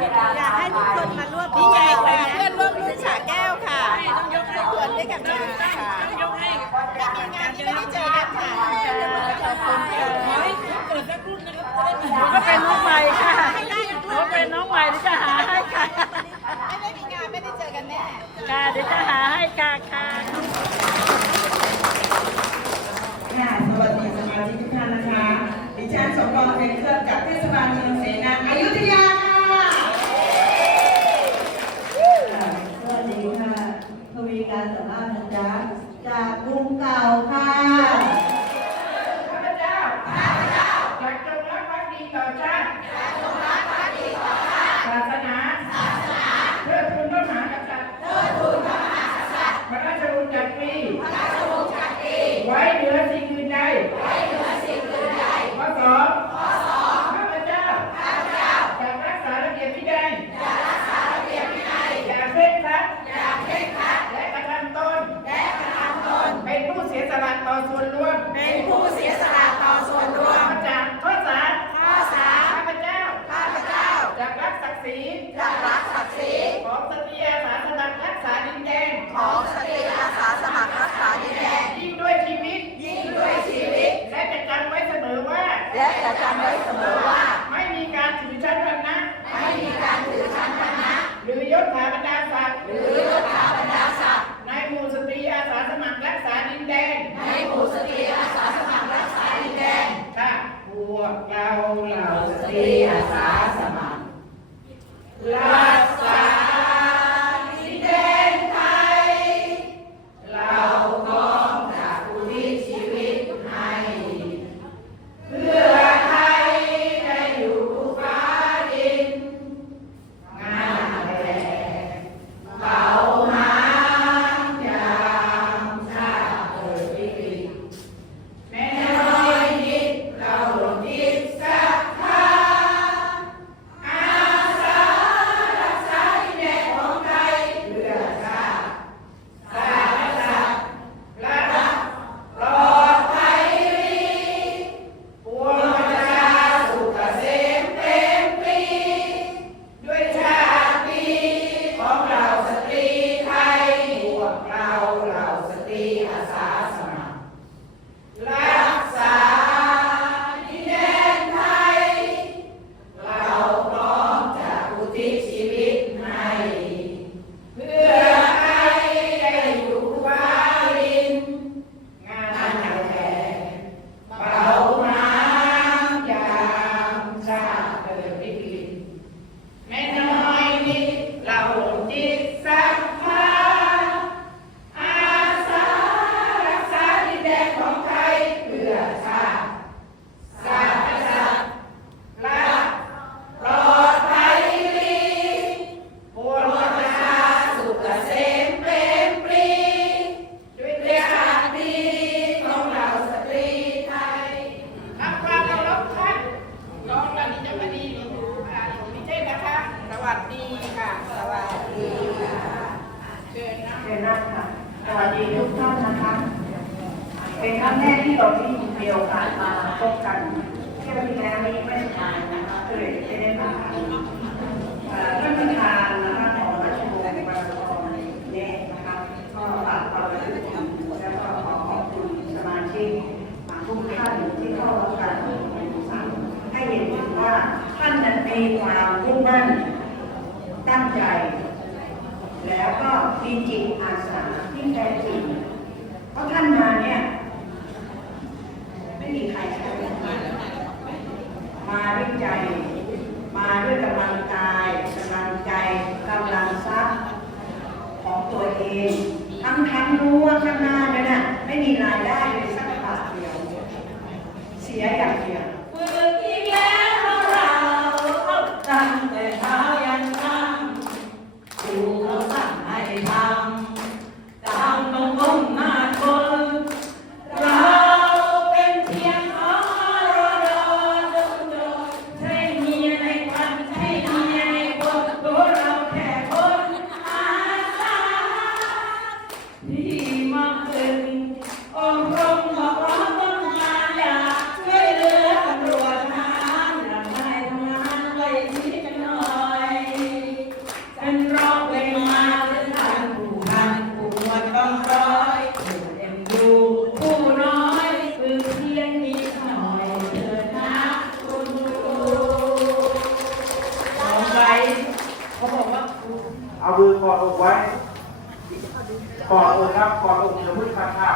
อยากให้ทุกคนมาร่วมดีใจค่ะเพื่อนร่วมรุ่นฉาแก้วค่ะต้องยกให้ทุวคได้วยกันค่ะต้องยกให้ไม่มีงานที่ได้เจอกันค่ะขอบคุณค่ะเกิดสักรุ่นนึงแล้ก็เป็นน้องใหม่ค่ะก็เป็นน้องใหม่ที่จะหาให้ค่ะไม่ได้มีงานไม่ได้เจอกันแน่ค่ะเดี๋ยวจะหาให้ค่ะค่ะค่ะสวัสดีสมาชิกทุกท่านนะคะ ดิฉันสมองเพ็นเครื่องจากเทศบาลเมืองเสนาอยุธยา วกเราเหล่าสตรีอาสาสมัครลา มีจิงอาสาที่แท้จริงเพราะท่านมาเนี่ยไม่มีใครใช่มาด้วยใจ มาด้วยกำลังกายกำลังใจกำลังทรัพย์ของตัวเอง ทั้งทั้งรู้ว่าข้างหน้านั้นน่ะไม่มีรายได้เลยสักบาทเดียว เสียอย่างเดียว อดอกไว้กอดอกครับกอดอกอย่าพึ่งคัดขา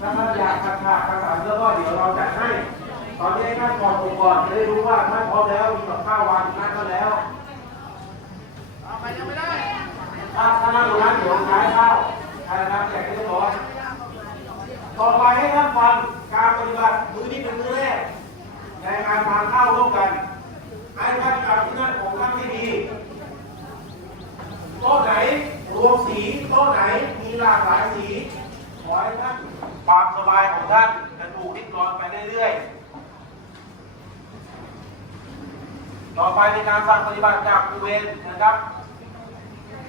ถ้าท่านอยากคัดขาคัดขาแล้วก็เดี๋ยวเราจัดให้ ตอนนี้ให้ท่านกอดอกก่อนจะได้รู้ว่าท่านพร้อมแล้วมีกับข้าววางท่านก็แล้วไปยังไม่ได้ถ้าถ้านั่งตรงนั้นเดี๋ยวย้ายข้าวใช่นะครับแจกให้เรียบร้อยต่อไปให้ท่านฟังการปฏิบัติมือนี้เป็นมือแรกในการทานข้าวร่วมกันให้ท่านจำที่นั่นของท่านให้ดี โต๊ะไหนรวมสีโต๊ะไหนมีหลากหลายสี ขอให้ท่านความสบายของท่านจะถูกริดรอนไปเรื่อยๆ ต่อไปในการสั่งปฏิบัติจากครูเวรนะครับ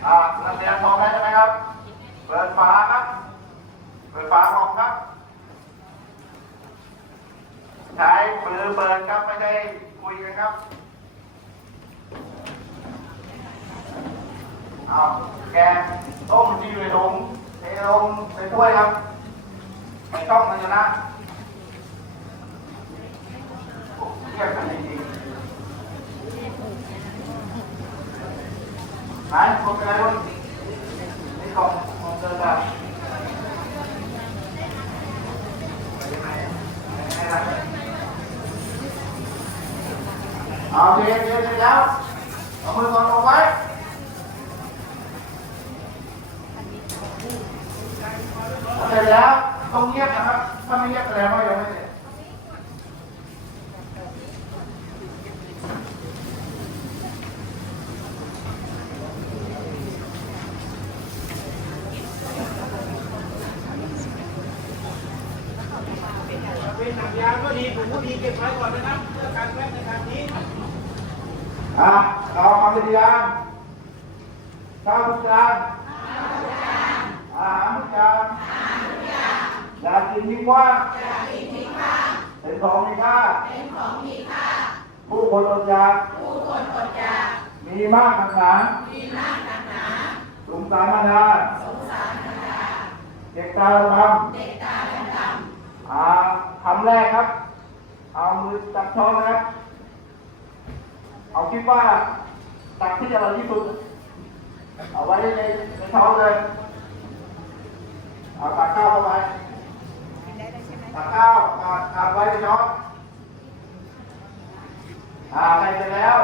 อ่านักเรียนพร้อมแล้วใช่ไหมครับ เปิดฝาครับ เปิดฝาของครับ ใช้มือเปิดครับไม่ใช่คุยกันครับ เอาแกงต้มที่อยู่ในถุงเทลงในถ้วยครับในช่องภาชนะโอ้เทียบกันจริงๆไหนคนเป็นอะไรคนนี่ของของเจอแบบเอาเทเทเสร็จแล้วเอามือก่อนลงไว้ เสร็จ แล้วต้องเงียบนะครับถ้าไม่เงียบแสดงว่ายังไม่เสร็จเป็นหนังยางก็ดีผมก็ดีเก็บไว้ก่อนนะครับเพื่อการแวะในการนี้อะเราทำเป็นยางข้าวทุกจานอาหารทุกจาน อยากกินทิ้งว่างเป็นของมีค่าผู้คนอดอยากมีมากหนักหนาสงสารมาดาเด็กตาดำอ่าคำแรกครับ เอามือจับท้องนะครับ เอาคิดว่าตักที่จะอร่อยที่สุดเอาไว้ในในท้องเลยเอาตักข้าวเข้าไปตักข้าวตักตักไว้พี่น้องอ่าไปเสร็จแล้ว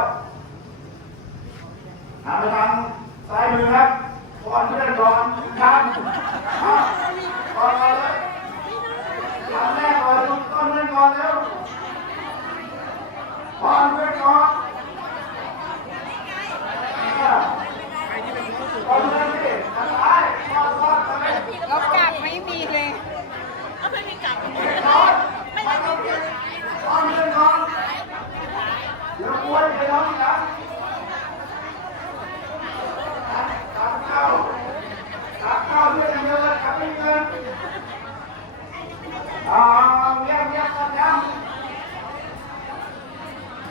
หันไปทางซ้ายมือครับก่อนที่จะจอดข้ามก่อนเลยทำแรกก่อนต้นเพื่นก่อนแล้วก่อนเพื่อนก่อนอะก่อนเพื่อนสิทางซ้ายก่อนก่อนก่อนเลย เรากลับไม่มีเลย ก่อนไม่ได้ก่อนก่อนเพื่อนก่อนเดี๋ยวกวนไปน้องอีกนะตักข้าวตักข้าวเพื่อนอย่างเดียวเลยตักไม่เกินอ่าเงียบเงียบก่อนยัง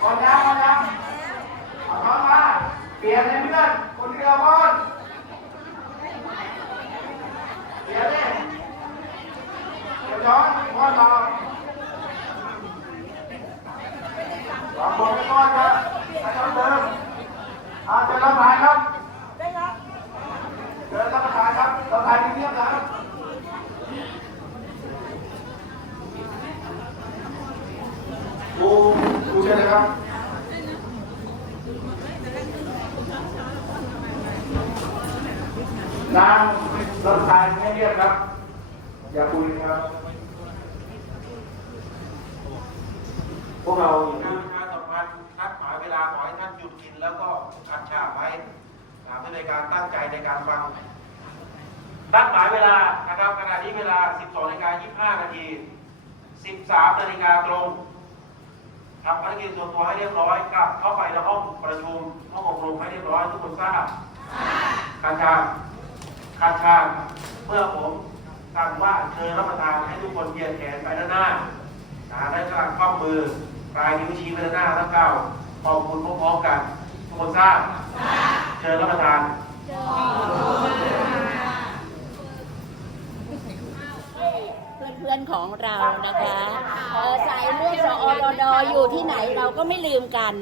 ก่อนยังก่อนยังเอาน้องมาเปลี่ยนให้เพื่อนคนเดียวก่อนเปลี่ยนเลย เดี๋ยวย้อนก่อนเราวางบนไปก่อนครับอาจารย์เดิมอาจารย์รับสายครับเดินรับประทานครับรับประทานเงียบนะครับดูดูเช่นนะครับนางรถไฟไม่เรียกครับอย่าคุยครับ พวกเราอยู่ที่การสัมพันธ์นัดหมายเวลาขอให้ท่านหยุดกินแล้วก็อัดฉากไว้ตามด้วยการตั้งใจในการฟังนัดหมายเวลานะครับขณะนี้เวลา 12นาฬิกา25 นาที 13นาฬิกาตรงทำภารกิจส่วนตัวให้เรียบร้อยกลับเข้าไปในห้องประชุมห้องอบรมให้เรียบร้อยทุกคนทราบการชางการชางเมื่อผมสั่งว่าเชิญรับประทานให้ทุกคนเหยียดแขนไปด้านหน้านะได้กำลังข้อมือ ปลายนิ้วชี้ไปด้านหน้าแล้วก้าวขอบคุณพร้อมๆกัน ทุกคนทราบเชิญรับประทานเพื่อนพื่อนของเรานะคะเอ่อสายเลือดสอรดอยู่ที่ไหนเราก็ไม่ลืมกัน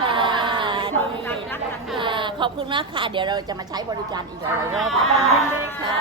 ค่ะนี่ค่ะขอบคุณมากค่ะ เดี๋ยวเราจะมาใช้บริการอีกหลายรอบนะคะค่ะ